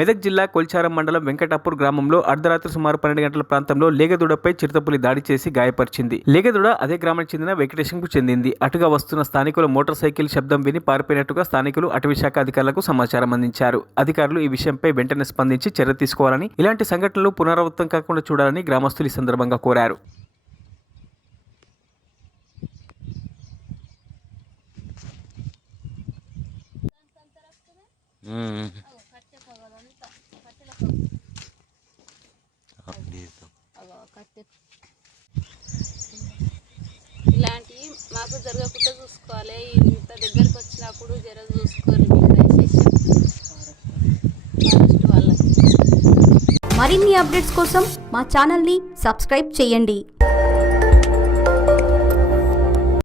మెదక్ జిల్లా కొల్చారం మండలం వెంకటాపూర్ గ్రామంలో అర్ధరాత్రి సుమారు 12 గంటల ప్రాంతంలో లేగదూడపై చిరుతపులి దాడి చేసి గాయపరిచింది. లేగదూడ అదే గ్రామానికి చెందిన వెంకటేశంకు చెందింది. అటుగా వస్తున్న స్థానికుల మోటార్ సైకిల్ శబ్దం విని పారిపోయినట్టుగా స్థానికులు అటవీశాఖ అధికారులకు సమాచారం అందించారు. అధికారులు ఈ విషయంపై వెంటనే స్పందించి చర్య తీసుకోవాలని, ఇలాంటి సంఘటనలు పునరావృతం కాకుండా చూడాలని గ్రామస్తులు ఈ సందర్భంగా కోరారు. ఇలాంటివి మాకు జరగకుండా చూసుకోవాలి. ఇంత దగ్గరికి వచ్చినప్పుడు జర చూసుకోవాలి. మరిన్ని అప్డేట్స్ కోసం మా ఛానల్ని సబ్స్క్రైబ్ చేయండి.